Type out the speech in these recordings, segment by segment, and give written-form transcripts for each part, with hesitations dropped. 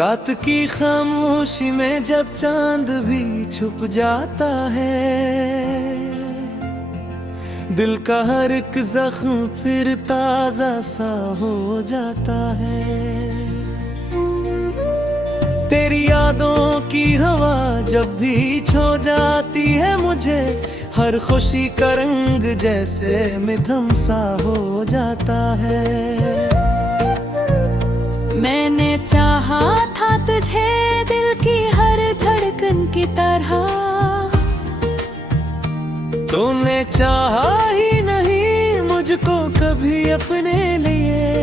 रात की खामोशी में जब चांद भी छुप जाता है, दिल का हर एक जख्म फिर ताजा सा हो जाता है। तेरी यादों की हवा जब भी छो जाती है मुझे, हर खुशी का रंग जैसे मिधम सा हो जाता है। मैंने चाहा था तुझे दिल की हर धड़कन की तरह, तूने चाहा ही नहीं मुझको कभी अपने लिए।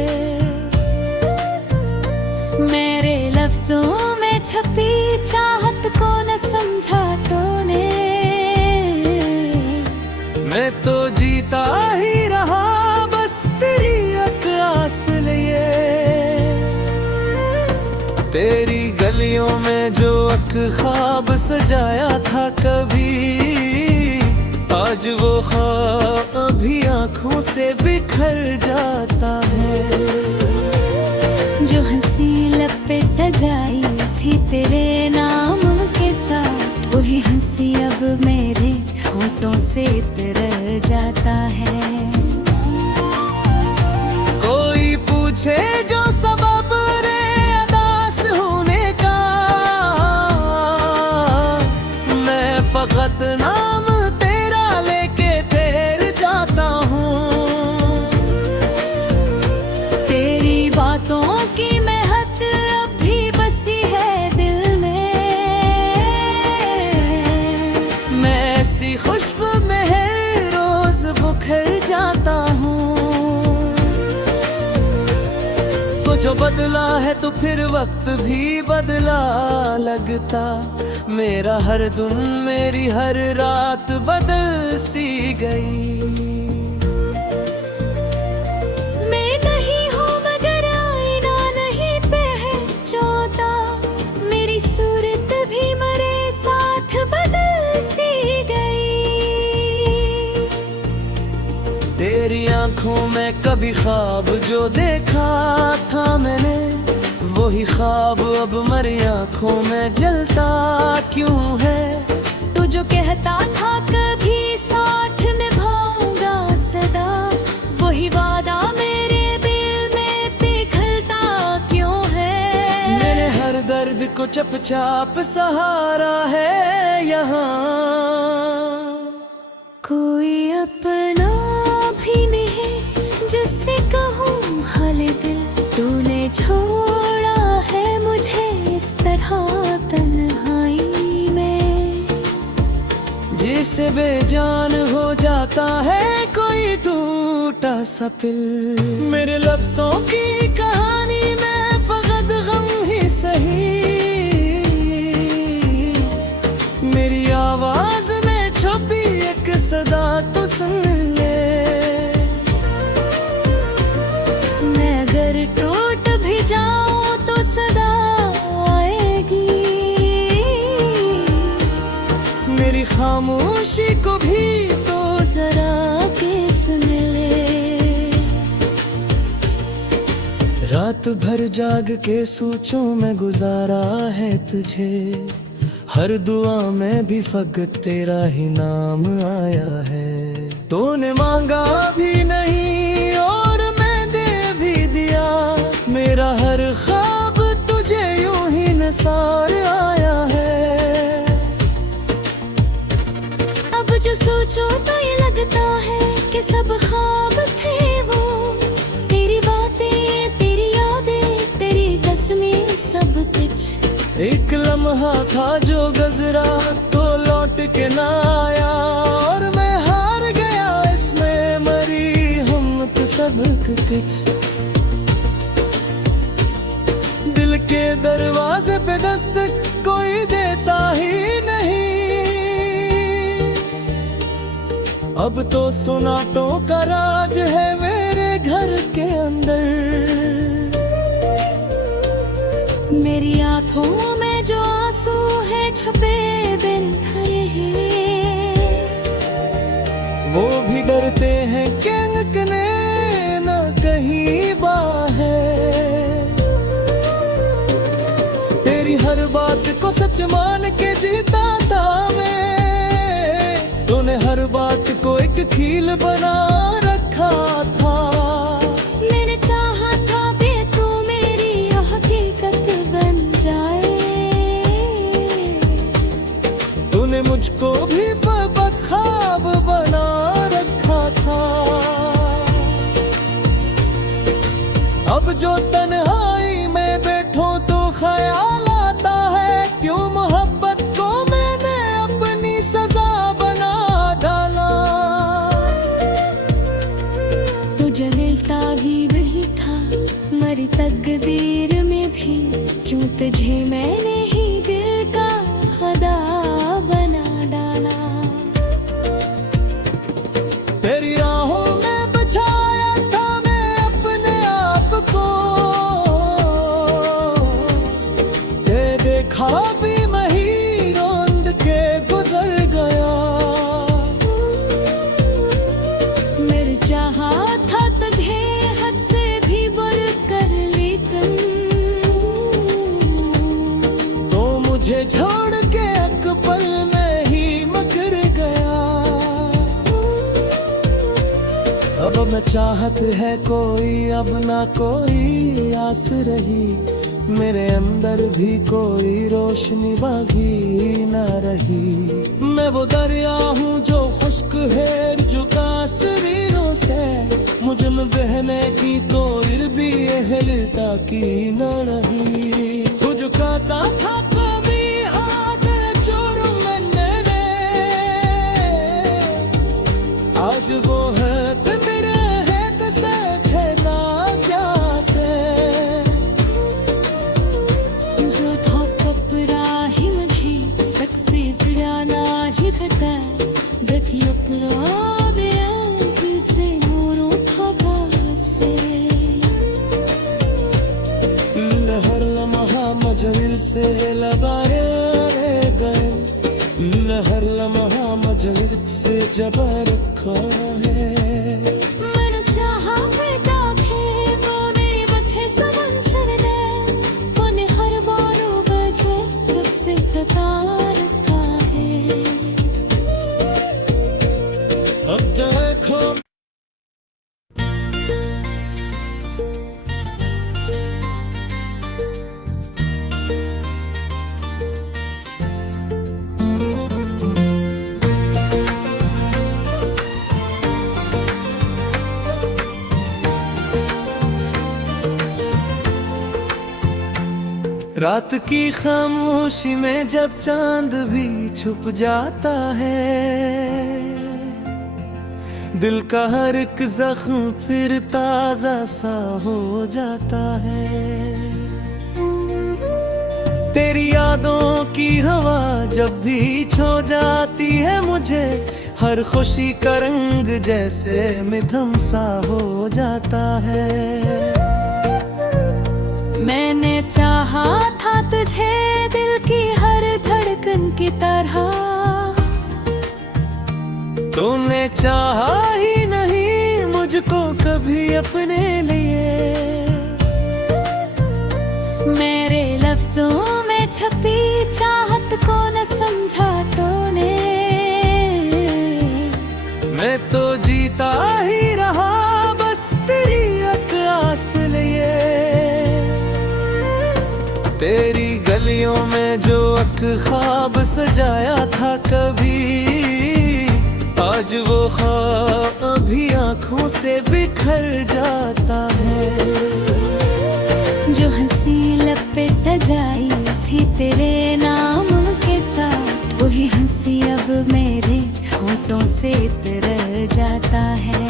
मेरे लफ्जों में छपी चाहत को न समझा तूने। मैं तो जीता ही रहा बस तेरी एक आस लिए। तेरी गलियों में जो एक ख्वाब सजाया था कभी, आज वो ख्वाब अभी आँखों से बिखर जाता है। जो हंसी लब पे सजाई थी तेरे नाम के साथ, वही हंसी अब मेरे होठों से उतर जाता है। कोई पूछे जो सबब रे अदास होने का, मैं फकत नाम तेरा लेके ठहर जाता हूँ। तेरी बातों की महक अब भी बसी है दिल में। मैं ऐसी खुशबू में है रोज बुखर जाता हूँ। तो जो बदला है तो फिर वक्त भी बदला लगता। मेरा हर दिन मेरी हर रात बदल सी गई। मैं नहीं हूँ मगर आईना नहीं पहचानता, मेरी सूरत भी मरे साथ बदल सी गई। तेरी आंखों में कभी ख्वाब जो देखा था मैंने, वही ख्वाब अब मरी आंखों में जलता क्यों है। तू जो कहता था कभी साथ निभाऊंगा सदा, वही वादा मेरे दिल में पिघलता क्यों है। मेरे हर दर्द को चुपचाप सहारा है यहाँ। कोई अपना भी नहीं जिससे कहूँ हाल दिल, तूने छोड़ा है मुझे इस तरह तन्हाई में। जिसे बेजान हो जाता है कोई टूटा सा पिल। मेरे लफ्जों की कहानी में फकत गम ही सही, मेरी आवाज में छुपी एक सदा तो सुन ले। मैं अगर टूट भी जाऊं तो सदा आएगी। मेरी खामोशी को भी तो जरा के सुन ले। रात भर जाग के सोचों में गुजारा है तुझे, हर दुआ में भी फकत तेरा ही नाम आया है। तूने मांगा भी नहीं और मैं दे भी दिया, मेरा हर ख्वाब तुझे यूं ही निसार आया है। अब जो सोचो तो ये लगता है कि सब ख्वाब थे वो। तेरी बातें, तेरी यादें, तेरी तस्वीर सब कुछ एक लम्हा था जो गुजरा तो लौट के ना आया, और मैं हार गया इसमें मरी हम तो सब कुछ। दिल के दरवाजे पे दस्तक कोई देता ही नहीं, अब तो सुनाटों का राज है मेरे घर के अंदर। मेरी आंखों में जो आंसू है छुपे बिन थरे हैं, वो भी डरते हैं कि निकले न कहीं बाहर। सच मान के जीता था मैं, तूने हर बात को एक खील बना रखा था। मैंने चाहा था भी तू मेरी हकीकत बन जाए, तूने मुझको भी ख्वाब बना रखा था। अब जो तन्हाई में बैठूं तो ख्याल आता है, क्यों मोहब्बत को मैंने अपनी सजा बना डाला। तू जलीलता भी वही था मरी तकदीर में भी, क्यों तुझे मैंने ही दिल का खुदा बना डाला। तेरी राहों में बचाया था मैं अपने आप को, ये देखा भी नहीं रोंद के गुजर गया। मेरे चाहा था तुझे हद से भी बढ़कर, लेकिन तो मुझे छोड़ के एक पल में ही मकर गया। अब मैं चाहत है कोई, अब ना कोई आस रही, मेरे अंदर भी कोई रोशनी बागी ना रही। मैं वो दरिया हूँ जो खुश्क है झुका शरीरों से, मुझ में बहने की कोई भी एहलता की न रही। तुझ कहता था कभी हाथ जोड़ मैंने, आज वो है मेरे हाथ से खेला क्या से। जो था कपड़ा ही मुझे सबसे ज़्यादा ही पता, देखी अपना बयान से नूरों खबर से। हर लम्हा मजलिस से लबारे गए, हर लम्हा मजलिस से जबा रखा है। मैंने चाहा बेटा भी वो मेरी बचे समझ दे, उन्हें हर बारों बजे रब से बता रखा है। अब देखो रात की खामोशी में जब चांद भी छुप जाता है, दिल का हर एक जख्म फिर ताजा सा हो जाता है। तेरी यादों की हवा जब भी छो जाती है मुझे, हर खुशी का रंग जैसे मिधम सा हो जाता है। मैंने चाहा था तुझे दिल की हर धड़कन की तरह, तूने चाहा ही नहीं मुझको कभी अपने लिए। मेरे लफ्जों में छपी चाहत को न समझा तूने, मैं तो जीता ही रहा बस तेरी एक आस लिए। तेरी गलियों में जो एक ख्वाब सजाया था कभी, आज वो ख्वाब अभी आंखों से बिखर जाता है। जो हंसी लब पे सजाई थी तेरे नाम के साथ, वही हंसी अब मेरे होठों से उतर जाता है।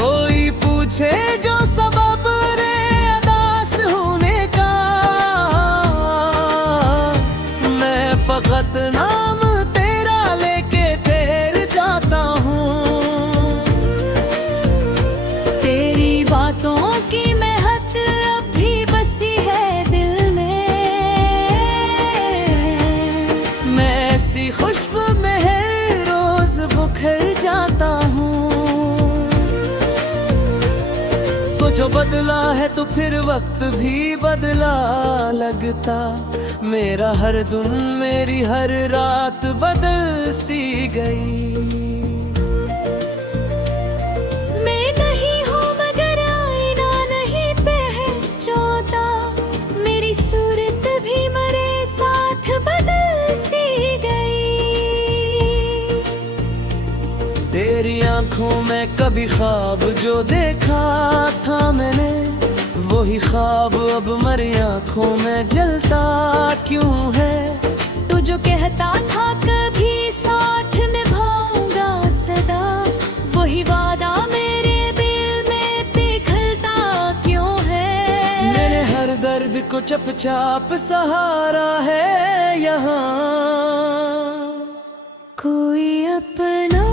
कोई पूछे जो सबब रे अदास होने का, मैं फकत नाम तेरा लेके ठहर जाता हूँ। तेरी बातों की महक अब भी बसी है दिल में, मैं ऐसी खुशबू में रोज बुखर जाता हूँ। तो जो बदला है तू फिर वक्त भी बदला लगता। मेरा हर दिन मेरी हर रात बदल सी गई। मैं नहीं हूँ मगर आईना नहीं पहचानता, मेरी सूरत भी मेरे साथ बदल सी गई। तेरी आंखों में कभी ख्वाब जो देखा था मैंने, वही ख्वाब अब मेरी आंखों में जलता क्यों है। तू जो कहता था कभी साथ निभाऊंगा सदा, वही वादा मेरे दिल में पिघलता क्यों है। मैंने हर दर्द को चुपचाप सहारा है यहाँ। कोई अपना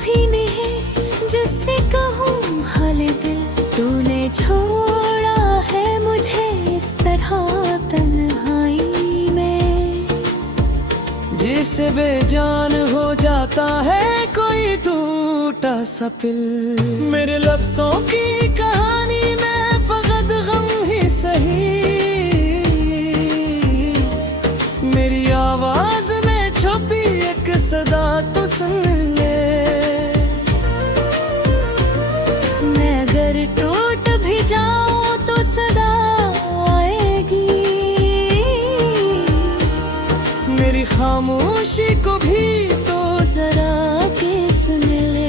भी नहीं जिससे कहूँ हाले दिल, तूने छोड़ा है मुझे इस तरह तन्हाई में। जिसे बेजान हो जाता है कोई टूटा सा पिल। मेरे लफ्जों की कहानी में फकत गम ही सही, मेरी आवाज में छुपी एक सदा तो सुन ले। मैं अगर टूट भी जाऊं तो सदा आएगी, मेरी खामोशी को भी तो जरा के सुन ले।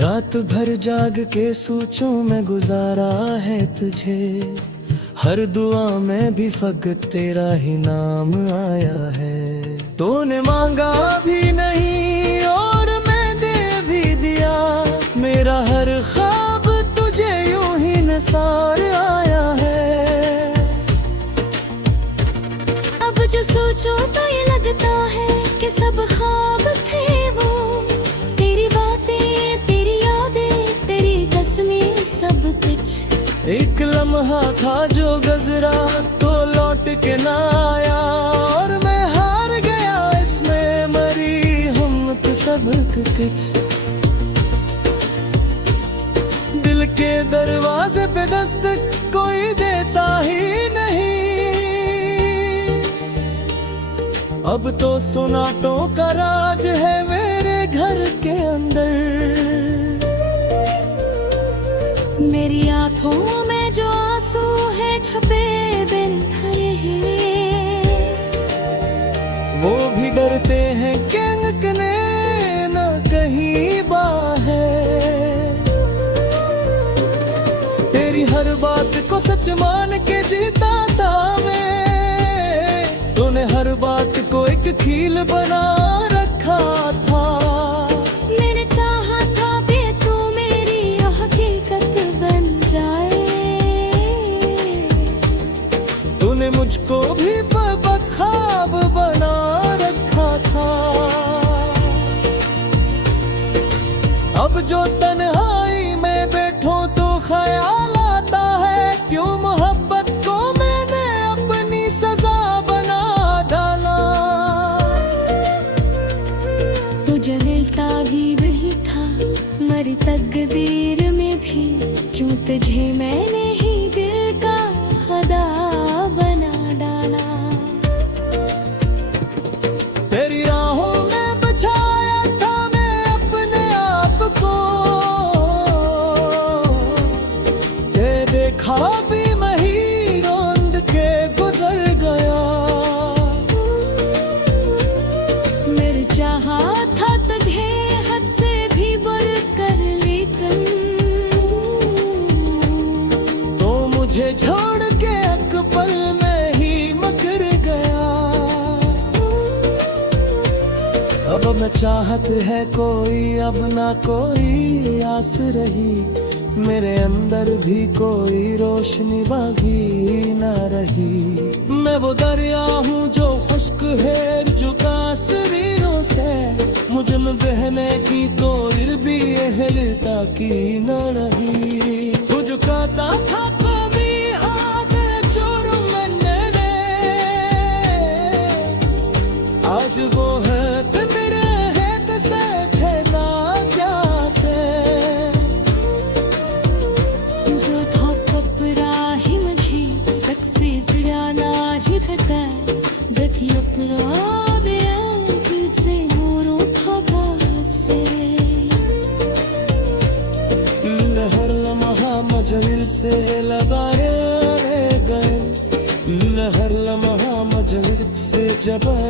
रात भर जाग के सोचों में गुजारा है तुझे। हर दुआ में भी फकत तेरा ही नाम आया है। तूने मांगा भी नहीं और मैं दे भी दिया, मेरा हर ख्वाब तुझे यूं ही निसार आया है। अब जो सोचो तो ये लगता है कि सब ख्वाब थे वो, तेरी बातें तेरी यादें तेरी तस्वीर सब कुछ। एक लम्हा था जो गुजरा तो लौट के ना आया, और मैं हार गया इसमें मरी हम तो सब कुछ। दिल के दरवाजे पे दस्तक कोई देता ही नहीं, अब तो सुनाटों का राज है मेरे घर के अंदर। मेरी आंखों में जो आंसू है छुपे बिन थरे हैं, वो भी डरते हैं कि निकले न कहीं बाहर। तेरी हर बात को सच मान के जीता था मैं, तूने हर बात को एक खील बना रखा था। मैंने चाहा था भी तू मेरी हकीकत बन जाए, तूने मुझको भी ख्वाब बना रखा था। अब जो तन्हाई में बैठो तो ख्याल आता है, क्यों मोहब्बत को मैंने अपनी सजा बना डाला। तू जलता भी वही था मरी तकदीर में भी, क्यों तुझे मैंने ही दिल का खुदा बना डाला। तेरी राहों में बचाया था मैं अपने आप को, ये देखा भी मही रोंद के गुजर गया। मेरे चाहा था तुझे हद से भी बढ़कर, लेकिन तो मुझे छोड़ के एक पल में ही मकर गया। अब मैं चाहत है कोई अब ना कोई आस रही, मेरे अंदर भी कोई रोशनी बागी ना रही। मैं वो दरिया हूँ जो खुश्क है झुका शरीरों से, मुझ में बहने की कोई भी एहलता की न रही। तुझको था कभी हाथ छोड़ मैंने दे, आज वो है मेरे हाथ से खेला क्या से। भर